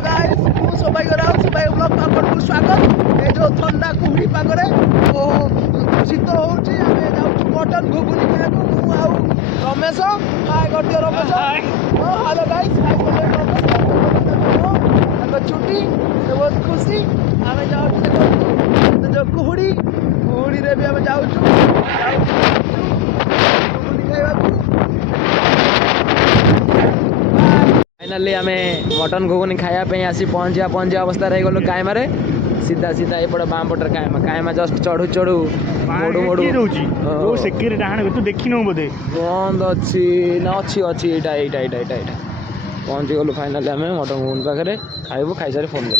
guys मु सबाई गराउ सबाई ब्लॉग आपको स्वागत ए जो ठंडा कुहड़ी पागरे ओ शीत होउची हमें जाउ मटन घुगुनी खाएको मु आउ रमेश हाय कर दियो रमेश ओ हेलो गाइस हाय कर दियो रमेश आगो छुट्टी से बहुत खुशी हमें जाउ देखो जो कुहड़ी कुहड़ी रे भी हमें जाउ छु घुगुनी खाइबाकू फाइनाली आम मटन घुगुनी खायापी आसी पहुँचा अवस्था रही गलु कायमारे सीधा सीधा एपटे बाम पटर कायमा जस्ट चढ़ू चढ़ू मोड़ू मोड़ू सेकेंड डाहाण तू देखिनु बोधे बंद अच्छी ना अच्छी अच्छी एटा पहुँची गलु फाइनाली आम मटन घुगुनी पाखे खाइबू खाई सारी फोन कर